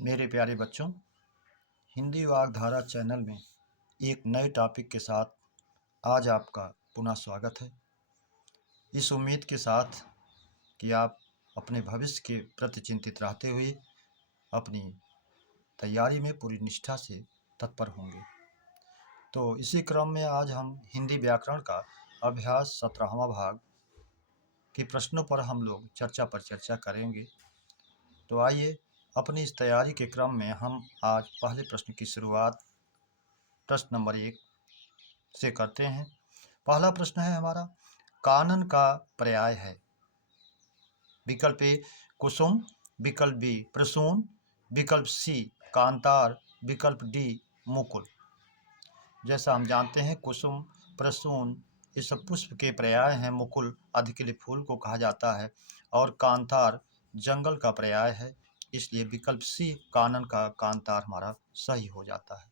मेरे प्यारे बच्चों, हिंदी वागधारा चैनल में एक नए टॉपिक के साथ आज आपका पुनः स्वागत है। इस उम्मीद के साथ कि आप अपने भविष्य के प्रति चिंतित रहते हुए अपनी तैयारी में पूरी निष्ठा से तत्पर होंगे। तो इसी क्रम में आज हम हिंदी व्याकरण का अभ्यास 17वां भाग के प्रश्नों पर हम लोग चर्चा करेंगे। तो आइए अपनी इस तैयारी के क्रम में हम आज पहले प्रश्न की शुरुआत प्रश्न नंबर 1 से करते हैं। पहला प्रश्न है हमारा, कानन का पर्याय है। विकल्प ए कुसुम, विकल्प बी प्रसून, विकल्प सी कांतार, विकल्प डी मुकुल। जैसा हम जानते हैं कुसुम, प्रसून ये सब पुष्प के पर्याय हैं। मुकुल अधिकली फूल को कहा जाता है और कांतार जंगल का पर्याय है। इसलिए विकल्प सी कानन का कांतार हमारा सही हो जाता है।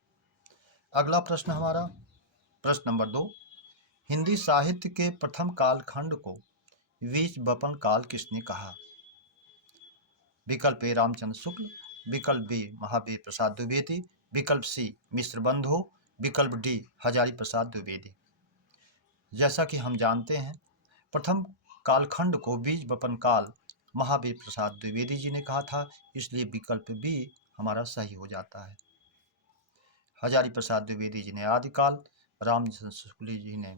अगला प्रश्न हमारा प्रश्न नंबर 2, हिंदी साहित्य के प्रथम कालखंड को बीज बपन काल किसने कहा? विकल्प ए रामचंद्र शुक्ल, विकल्प बी महावीर प्रसाद द्विवेदी, विकल्प सी मिश्र बंधु, विकल्प डी हजारी प्रसाद द्विवेदी। जैसा कि हम जानते हैं प्रथम कालखंड को बीज बपन काल महावीर प्रसाद द्विवेदी जी ने कहा था, इसलिए विकल्प बी हमारा सही हो जाता है। हजारी प्रसाद द्विवेदी जी ने आदिकाल, रामचंद्र शुक्ल जी ने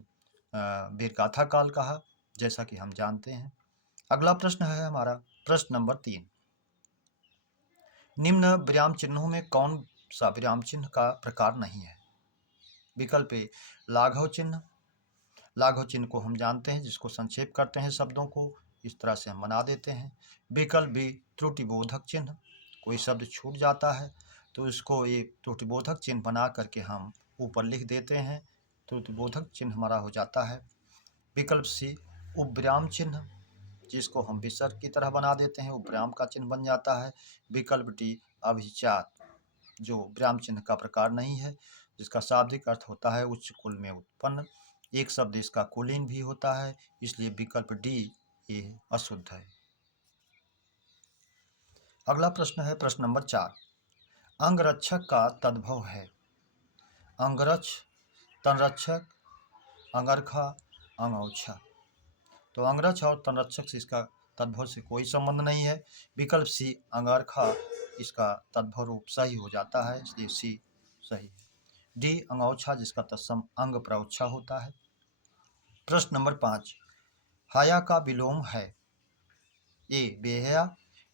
वीरगाथा काल कहा, जैसा कि हम जानते हैं। अगला प्रश्न है हमारा प्रश्न नंबर 3, निम्न विराम चिन्हों में कौन सा विराम चिन्ह का प्रकार नहीं है? विकल्प ए लाघव चिन्ह। लाघव चिन्ह को हम जानते हैं, जिसको संक्षेप करते हैं शब्दों को, इस तरह से हम बना देते हैं। विकल्प बी त्रुटिबोधक चिन्ह, कोई शब्द छूट जाता है तो इसको एक त्रुटिबोधक चिन्ह बना करके हम ऊपर लिख देते हैं, त्रुटिबोधक चिन्ह हमारा हो जाता है। विकल्प सी उपविराम चिन्ह, जिसको हम विसर्ग की तरह बना देते हैं, उपविराम का चिन्ह बन जाता है। विकल्प डी अभिजात, जो विराम चिन्ह का प्रकार नहीं है, जिसका शाब्दिक अर्थ होता है उच्च कुल में उत्पन्न। एक शब्द इसका कुलीन भी होता है, इसलिए विकल्प डी ये अशुद्ध है। अगला प्रश्न है प्रश्न नंबर 4, अंगरक्षक का तद्भव है। अंगरक्ष, तनरक्षक, अंगरखा, अंगौछा। तो अंगरक्ष और तनरक्षक से इसका तद्भव से कोई संबंध नहीं है। विकल्प सी अंगरखा इसका तद्भव रूप सही हो जाता है, इसलिए सी सही है। डी अंगौछा, जिसका तत्सम अंग प्रौच्छा होता है। प्रश्न नंबर 5, हाया का विलोम है। ए बेहया,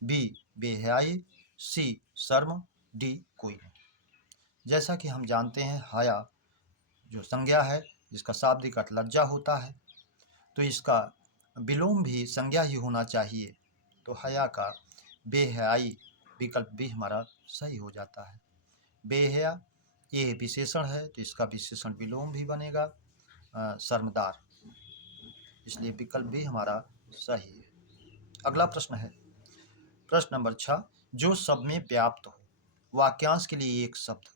बी बेहयाई, सी शर्म, डी कोई नहीं। जैसा कि हम जानते हैं हाया जो संज्ञा है, जिसका शाब्दिक अर्थ लज्जा होता है, तो इसका विलोम भी संज्ञा ही होना चाहिए। तो हया का बेहयाई विकल्प भी हमारा सही हो जाता है। बेहया ये विशेषण है, तो इसका विशेषण विलोम भी बनेगा शर्मदार, इसलिए विकल्प भी हमारा सही है। अगला प्रश्न है प्रश्न नंबर 6, जो सब में व्याप्त हो। वाक्यांश के लिए एक शब्द।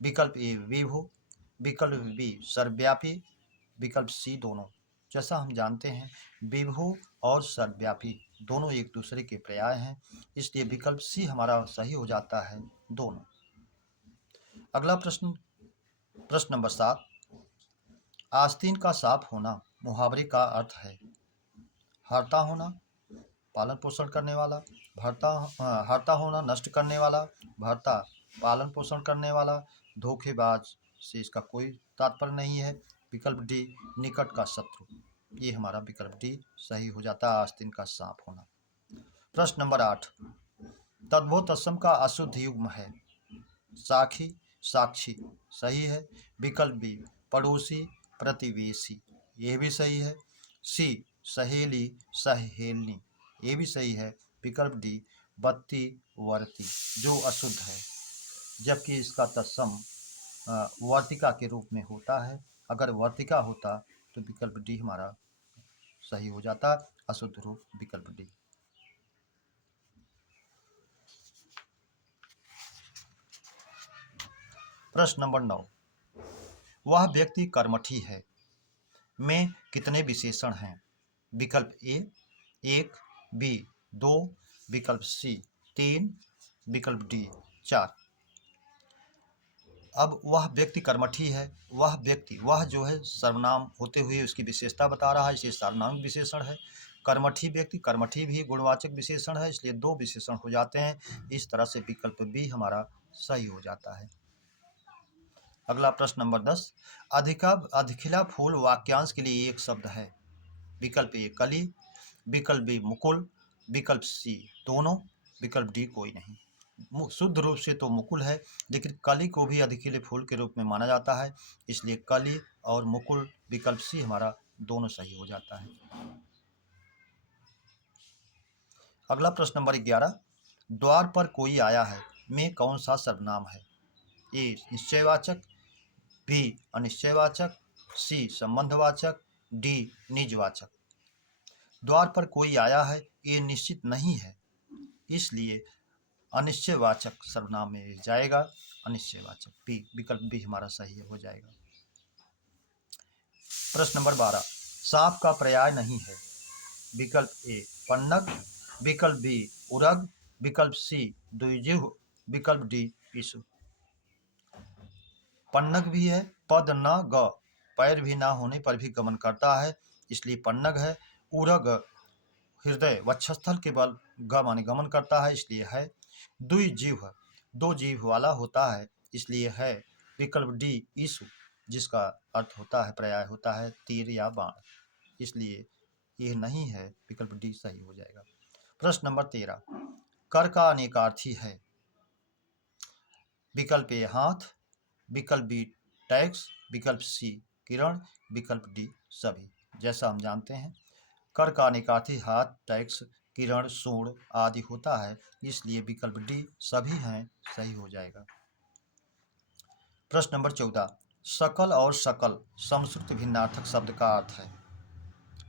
विकल्प ए विभु, विकल्प बी सर्वव्यापी, विकल्प सी दोनों। जैसा हम जानते हैं विभु और सर्वव्यापी दोनों एक दूसरे के पर्याय हैं, इसलिए विकल्प सी हमारा सही हो जाता है, दोनों। अगला प्रश्न प्रश्न नंबर 7, आस्तीन का साफ होना मुहावरे का अर्थ है। हरता होना, पालन पोषण करने वाला, हरता होना नष्ट करने वाला, भरता पालन पोषण करने वाला, धोखेबाज से इसका कोई तात्पर्य नहीं है। विकल्प डी निकट का शत्रु, ये हमारा विकल्प डी सही हो जाता है, आस्तीन का साफ होना। प्रश्न नंबर 8, तद्भव तत्सम का अशुद्ध युग्म है। साखी, साक्षी सही है। विकल्प बी पड़ोसी, प्रतिवेशी, ये भी सही है। सी सहेली, सहेलनी, ये भी सही है। विकल्प डी बत्ती, वर्ती, जो अशुद्ध है, जबकि इसका तत्सम वर्तिका के रूप में होता है। अगर वर्तिका होता तो विकल्प डी हमारा सही हो जाता, अशुद्ध रूप विकल्प डी। प्रश्न नंबर 9, वह व्यक्ति कर्मठी है में कितने विशेषण हैं? विकल्प ए 1, बी 2, विकल्प सी 3, विकल्प डी 4। अब वह व्यक्ति कर्मठी है, वह व्यक्ति, वह जो है सर्वनाम होते हुए उसकी विशेषता बता रहा है, इसलिए सर्वनाम विशेषण है। कर्मठी व्यक्ति, कर्मठी भी गुणवाचक विशेषण है, इसलिए 2 विशेषण हो जाते हैं। इस तरह से विकल्प बी हमारा सही हो जाता है। अगला प्रश्न नंबर 10, अधिखिला फूल वाक्यांश के लिए एक शब्द है। विकल्प ए कली, विकल्प बी मुकुल, विकल्प सी दोनों, विकल्प डी कोई नहीं। शुद्ध रूप से तो मुकुल है, लेकिन कली को भी अधिखिले फूल के रूप में माना जाता है, इसलिए कली और मुकुल, विकल्प सी हमारा दोनों सही हो जाता है। अगला प्रश्न नंबर 11, द्वार पर कोई आया है में कौन सा सर्वनाम है? ए निश्चयवाचक, बी अनिश्चयवाचक, सी संबंधवाचक, डी निजवाचक। द्वार पर कोई आया है ये निश्चित नहीं है, इसलिए अनिश्चयवाचक सर्वनाम में जाएगा, अनिश्चयवाचक बी, विकल्प बी हमारा सही हो जाएगा। प्रश्न नंबर 12, सांप का पर्याय नहीं है। विकल्प ए पन्नग, विकल्प बी उरग, विकल्प सी द्विजिह्व, विकल्प डी ईसु। पन्नग भी है, पद न ग, पैर भी ना होने पर भी गमन करता है, इसलिए पन्नग है। उरग हृदय वक्षस्थल के बल ग माने गमन करता है, इसलिए है। द्विजिह्व 2 जीभ वाला होता है, इसलिए है। विकल्प डी ईसु, जिसका अर्थ होता है, पर्याय होता है तीर या बाण, इसलिए यह नहीं है, विकल्प डी सही हो जाएगा। प्रश्न नंबर 13, कर का अनेकार्थी है। विकल्प ए हाथ, विकल्प बी टैक्स, विकल्प सी किरण, विकल्प डी सभी। जैसा हम जानते हैं, कर का अनेकार्थी हाथ, टैक्स, किरण, सूर्ण आदि होता है, इसलिए विकल्प डी सभी हैं, सही हो जाएगा। प्रश्न नंबर 14, सकल और सकल समश्रुत भिन्नार्थक शब्द का अर्थ है।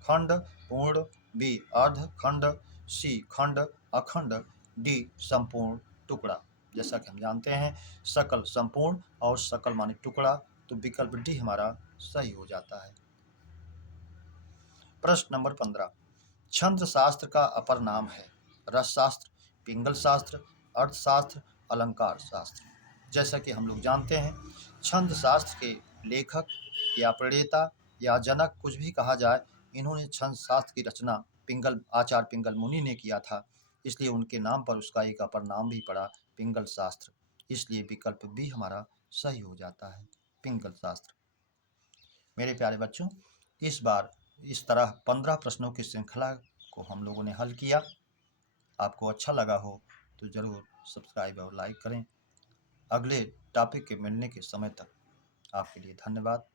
खंड, पूर्ण, बी अर्ध खंड, सी खंड अखंड, डी संपूर्ण टुकड़ा। जैसा कि हम जानते हैं, सकल संपूर्ण और सकल माने टुकड़ा, तो विकल्प डी हमारा सही हो जाता है। प्रश्न नंबर 15, छंद शास्त्र का अपर नाम है। रस शास्त्र, पिंगल शास्त्र, अर्थशास्त्र, अलंकार शास्त्र। जैसा कि हम लोग जानते हैं, छंद शास्त्र के लेखक या प्रणेता या जनक कुछ भी कहा जाए, इन्होंने छंद शास्त्र की रचना आचार्य पिंगल मुनि ने किया था, इसलिए उनके नाम पर उसका एक अपर नाम भी पड़ा, पिंगल शास्त्र, इसलिए विकल्प बी हमारा सही हो जाता है, पिंगल शास्त्र। मेरे प्यारे बच्चों, इस बार इस तरह 15 प्रश्नों की श्रृंखला को हम लोगों ने हल किया। आपको अच्छा लगा हो तो ज़रूर सब्सक्राइब और लाइक करें। अगले टॉपिक के मिलने के समय तक आपके लिए धन्यवाद।